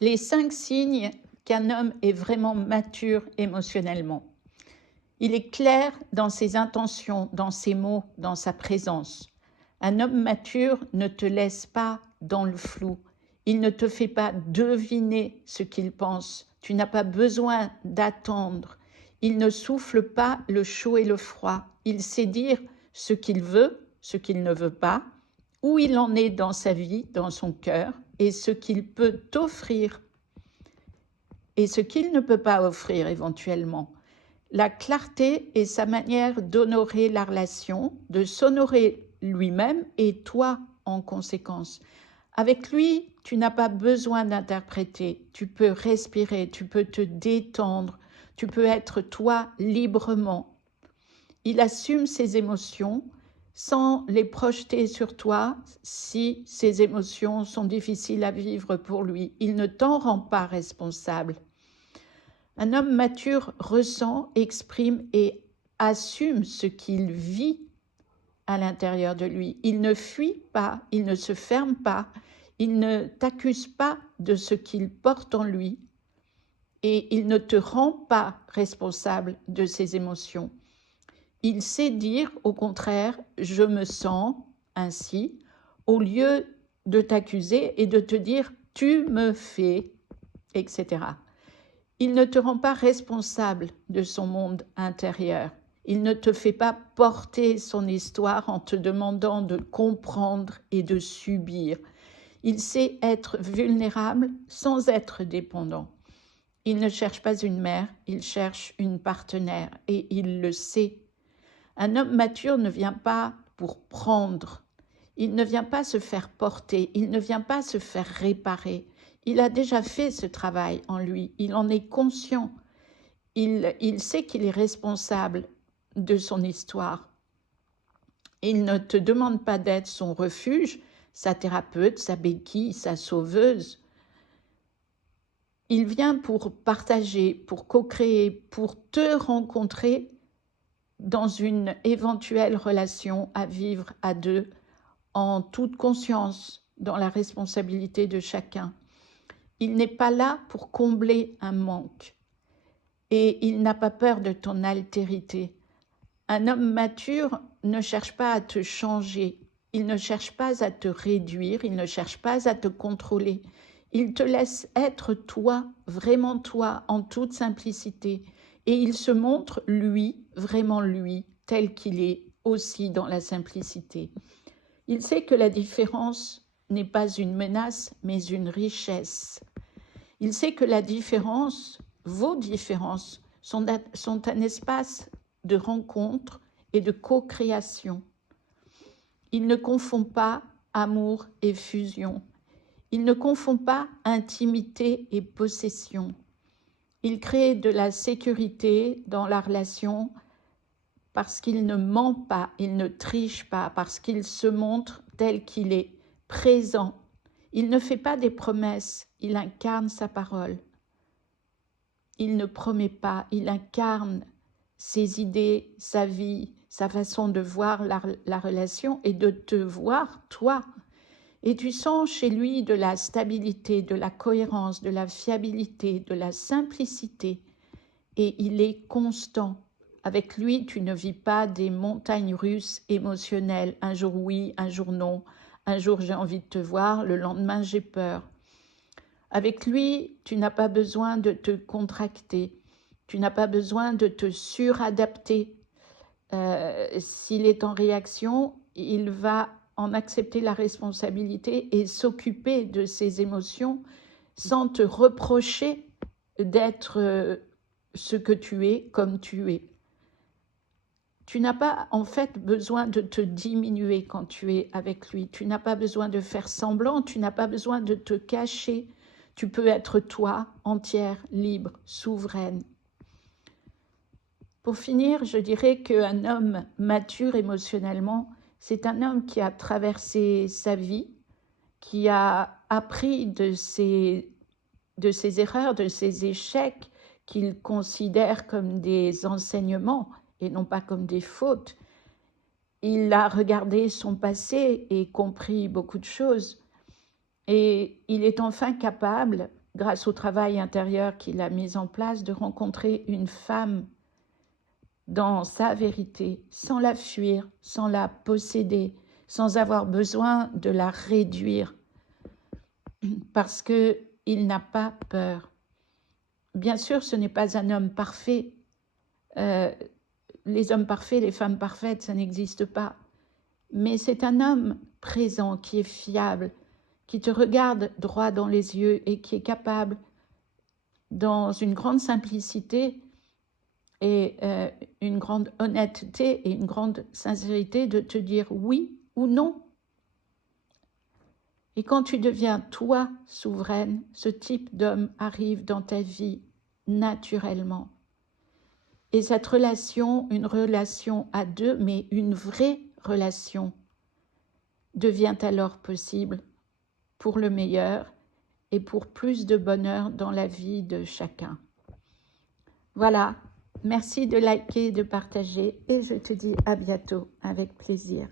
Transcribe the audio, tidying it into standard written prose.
Les 5 signes qu'un homme est vraiment mature émotionnellement. Il est clair dans ses intentions, dans ses mots, dans sa présence. Un homme mature ne te laisse pas dans le flou. Il ne te fait pas deviner ce qu'il pense. Tu n'as pas besoin d'attendre. Il ne souffle pas le chaud et le froid. Il sait dire ce qu'il veut, ce qu'il ne veut pas, où il en est dans sa vie, dans son cœur, et ce qu'il peut t'offrir et ce qu'il ne peut pas offrir éventuellement. La clarté est sa manière d'honorer la relation, de s'honorer lui-même et toi en conséquence. Avec lui, tu n'as pas besoin d'interpréter, tu peux respirer, tu peux te détendre, tu peux être toi librement. Il assume ses émotions sans les projeter sur toi si ces émotions sont difficiles à vivre pour lui. Il ne t'en rend pas responsable. Un homme mature ressent, exprime et assume ce qu'il vit à l'intérieur de lui. Il ne fuit pas, il ne se ferme pas, il ne t'accuse pas de ce qu'il porte en lui et il ne te rend pas responsable de ses émotions. Il sait dire, au contraire, je me sens ainsi, au lieu de t'accuser et de te dire tu me fais, etc. Il ne te rend pas responsable de son monde intérieur. Il ne te fait pas porter son histoire en te demandant de comprendre et de subir. Il sait être vulnérable sans être dépendant. Il ne cherche pas une mère, il cherche une partenaire et il le sait. Un homme mature ne vient pas pour prendre. Il ne vient pas se faire porter, il ne vient pas se faire réparer. Il a déjà fait ce travail en lui, il en est conscient. Il sait qu'il est responsable de son histoire. Il ne te demande pas d'être son refuge, sa thérapeute, sa béquille, sa sauveuse. Il vient pour partager, pour co-créer, pour te rencontrer dans une éventuelle relation à vivre à deux, en toute conscience, dans la responsabilité de chacun. Il n'est pas là pour combler un manque et il n'a pas peur de ton altérité. Un homme mature ne cherche pas à te changer, il ne cherche pas à te réduire, il ne cherche pas à te contrôler. Il te laisse être toi, vraiment toi, en toute simplicité. Et il se montre lui, vraiment lui, tel qu'il est, aussi dans la simplicité. Il sait que la différence n'est pas une menace, mais une richesse. Il sait que la différence, vos différences, sont un espace de rencontre et de co-création. Il ne confond pas amour et fusion. Il ne confond pas intimité et possession. Il crée de la sécurité dans la relation parce qu'il ne ment pas, il ne triche pas, parce qu'il se montre tel qu'il est, présent. Il ne fait pas des promesses, il incarne sa parole. Il ne promet pas, il incarne ses idées, sa vie, sa façon de voir la relation et de te voir, toi. Et tu sens chez lui de la stabilité, de la cohérence, de la fiabilité, de la simplicité. Et il est constant. Avec lui, tu ne vis pas des montagnes russes émotionnelles. Un jour oui, un jour non. Un jour j'ai envie de te voir, le lendemain j'ai peur. Avec lui, tu n'as pas besoin de te contracter. Tu n'as pas besoin de te suradapter. S'il est en réaction, il va en accepter la responsabilité et s'occuper de ses émotions sans te reprocher d'être ce que tu es comme tu es. Tu n'as pas en fait besoin de te diminuer quand tu es avec lui. Tu n'as pas besoin de faire semblant, tu n'as pas besoin de te cacher. Tu peux être toi, entière, libre, souveraine. Pour finir, je dirais qu'un homme mature émotionnellement, c'est un homme qui a traversé sa vie, qui a appris de ses erreurs, de ses échecs, qu'il considère comme des enseignements et non pas comme des fautes. Il a regardé son passé et compris beaucoup de choses. Et il est enfin capable grâce au travail intérieur qu'il a mis en place, de rencontrer une femme dans sa vérité, sans la fuir, sans la posséder, sans avoir besoin de la réduire, parce qu'il n'a pas peur. Bien sûr, ce n'est pas un homme parfait. Les hommes parfaits, les femmes parfaites, ça n'existe pas. Mais c'est un homme présent, qui est fiable, qui te regarde droit dans les yeux et qui est capable, dans une grande simplicité et une grande honnêteté et une grande sincérité, de te dire oui ou non. Et quand tu deviens toi souveraine, ce type d'homme arrive dans ta vie naturellement. Et cette relation, une relation à deux, mais une vraie relation, devient alors possible pour le meilleur et pour plus de bonheur dans la vie de chacun. Voilà, merci de liker, de partager et je te dis à bientôt avec plaisir.